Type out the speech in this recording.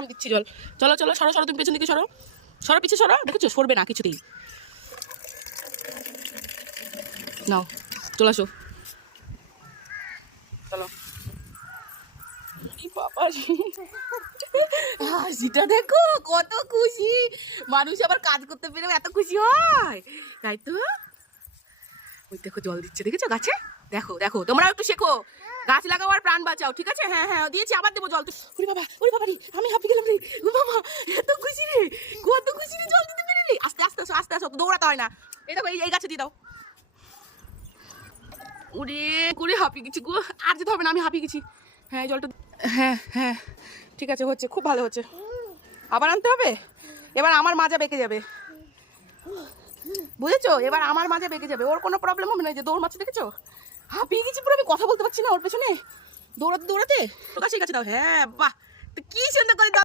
আমি দিচ্ছি জল। চলো চলো, সরো সরো, তুমি পেছন দিকে সরো, সরো পিছিয়ে সরো, দেখেছো সরবে না কিছুতেই। নাও চলে আসো, চলো। বাবা হাসিটা দেখো, কত খুশি মানুষ, আবার কাজ করতে পেরে এত খুশি হয়, তাই তো। ওই দেখো জল দিচ্ছে, দেখেছো গাছে, দেখো দেখো, তোমরাও একটু শেখো, গাছ লাগাও আর প্রাণ বাঁচাও, ঠিক আছে? হ্যাঁ হ্যাঁ দিয়েছি, আবার দেবো জল। ওরে বাবা, ওরে বাবা রে, আমি হাঁপিয়ে গেলাম রে, ও বাবা এত খুশি রে, কত খুশি রে, জল দিতে পেরেলি। আস্তে আস্তে আসো, আস্তে আসো, দৌড়াতে হয় না। এই দেখো, এই গাছে দিয়ে দাও। ওরে করে হাঁপিয়ে গেছি গো, আর যেতে হবে না, আমি হাঁপিয়ে গেছি। হ্যাঁ জলটা, হ্যাঁ হ্যাঁ ঠিক আছে, হচ্ছে, খুব ভালো হচ্ছে। আবার আনতে হবে, এবার আমার মাজা বেঁকে যাবে, বুঝেছো? এবার আমার মাজা বেঁকে যাবে, ওর কোনো প্রবলেম হবে না। যে দৌড় মারছে দেখেছো, হাঁপিয়ে গেছি পুরো, আমি কথা বলতে পারছি না ওর পেছনে দৌড়াতে দৌড়াতে। তো কাছে দাও, হ্যাঁ বাহ, তো কি সুন্দর করে দাও।